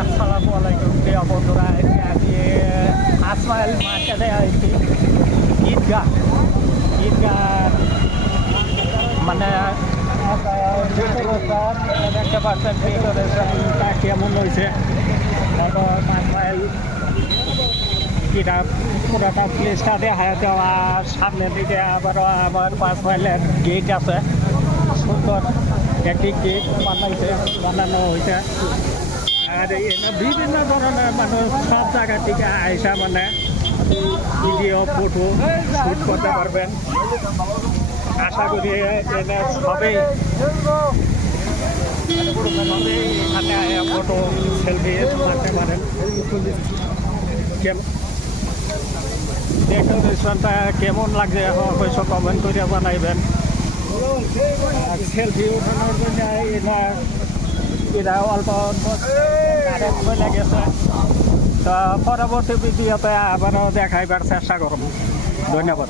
আসসালামুয়ালাইকুম প্রিয় বন্ধুরা, আমি আসমাইল মার্কেটে আছি। ঈদগাহ মানে দেখতে পাচ্ছেন ডেকোরেশনটা কেমন হয়েছে। তারপর আসমাইল পুরাটা প্লেসটা দেখা দেওয়া, সামনের দিকে আবারও আমার 5 মাইলের গেট আছে। সুন্দর একটি গেট বানানো হয়েছে। আর বিভিন্ন ধরনের মানুষ সব জায়গা থেকে আইসা মানে ভিডিও ফটো শ্যুট করতে পারবেন। আশা করি এখানে সবেই এখানে ফটো সেলফি মারতে পারেন। ডেকোরেশনটা কেমন লাগছে অবশ্য কমেন্ট করে জানাইবেন। সেলফি উঠানোর জন্য এরা অল্প হয়ে গেছে। তো পরবর্তী ভিডিওতে আবারও দেখাইবার চেষ্টা করব। ধন্যবাদ।